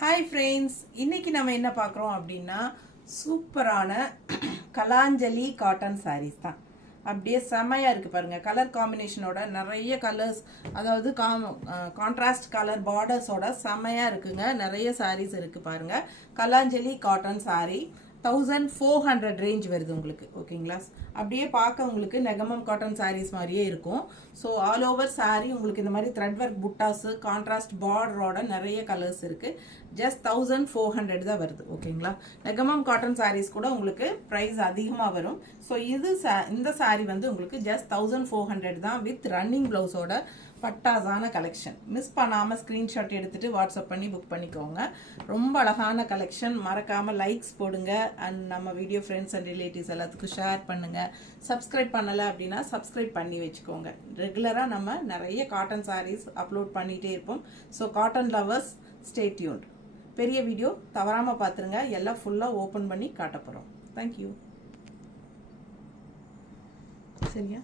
Hi friends, இன்னைக்கு நம்ம என்ன பார்க்குறோம் அப்படின்னா சூப்பரான கலாஞ்சலி காட்டன் சாரீஸ் தான். அப்படியே செமையாக இருக்குது பாருங்கள். கலர் காம்பினேஷனோட நிறைய கலர்ஸ், அதாவது கான்ட்ராஸ்ட் கலர் பார்டர்ஸோட செமையாக இருக்குங்க. நிறைய சாரீஸ் இருக்குது பாருங்கள். கலாஞ்சலி காட்டன் சாரீ 1400 ரேஞ்ச் வருது உங்களுக்கு. ஓகேங்களா? அப்படியே பார்க்க உங்களுக்கு நெகமம் காட்டன் சாரீஸ் மாதிரியே இருக்கும். ஸோ ஆல் ஓவர் சாரீ உங்களுக்கு இந்த மாதிரி த்ரெட் ஒர்க் புட்டாஸு கான்ட்ராஸ்ட் பார்டரோட நிறைய கலர்ஸ் இருக்குது. ஜஸ்ட் 1400 தான் வருது. ஓகேங்களா? நெகமம் காட்டன் சாரீஸ் கூட உங்களுக்கு ப்ரைஸ் அதிகமாக வரும். ஸோ இந்த சாரீ வந்து உங்களுக்கு ஜஸ்ட் 1400 தான் வித் ரன்னிங் ப்ளவுஸோட பட்டாசான கலெக்ஷன். மிஸ் பண்ணாமல் ஸ்க்ரீன்ஷாட் எடுத்துகிட்டு வாட்ஸ்அப் பண்ணி புக் பண்ணிக்கோங்க. ரொம்ப அழகான கலெக்ஷன். மறக்காமல் லைக்ஸ் போடுங்க அண்ட் நம்ம வீடியோ ஃப்ரெண்ட்ஸ் அண்ட் ரிலேட்டிவ்ஸ் எல்லாத்துக்கும் ஷேர் பண்ணுங்கள். சப்ஸ்கிரைப் பண்ணலை அப்படின்னா சப்ஸ்கிரைப் பண்ணி வச்சுக்கோங்க. ரெகுலராக நம்ம நிறைய காட்டன் சாரீஸ் அப்லோட் பண்ணிகிட்டே இருப்போம். So cotton lovers stay tuned. பெரிய வீடியோ தவறாமல் பார்த்துருங்க. எல்லாம் ஃபுல்லாக ஓப்பன் பண்ணி காட்ட போகிறோம். தேங்க்யூ. சரியா?